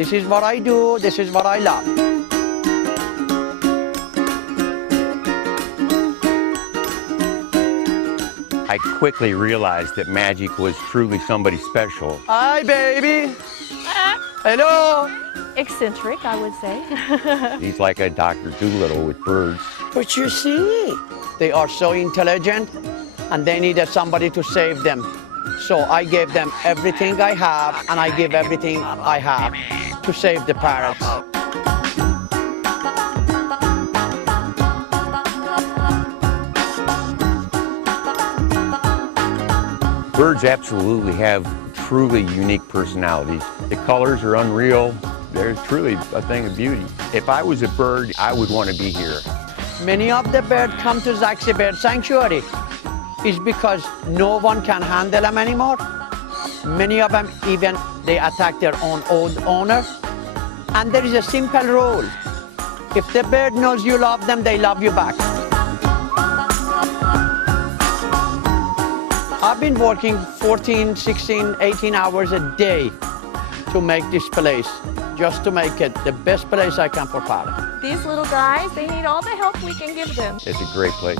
This is what I do. This is what I love. I quickly realized that Magic was truly somebody special. Hi, baby. Hello. Eccentric, I would say. He's like a Dr. Dolittle with birds. But you see, they are so intelligent and they needed somebody to save them. So I gave them everything I have, and I give everything I have to save the parrots. Birds absolutely have truly unique personalities. The colors are unreal. They're truly a thing of beauty. If I was a bird, I would want to be here. Many of the birds come to Zaksee Bird Sanctuary is because no one can handle them anymore. Many of them even they attack their own old owner. And there is a simple rule. If the bird knows you love them, they love you back. I've been working 14, 16, 18 hours a day to make this place, just to make it the best place I can for parrots. These little guys, they need all the help we can give them. It's a great place.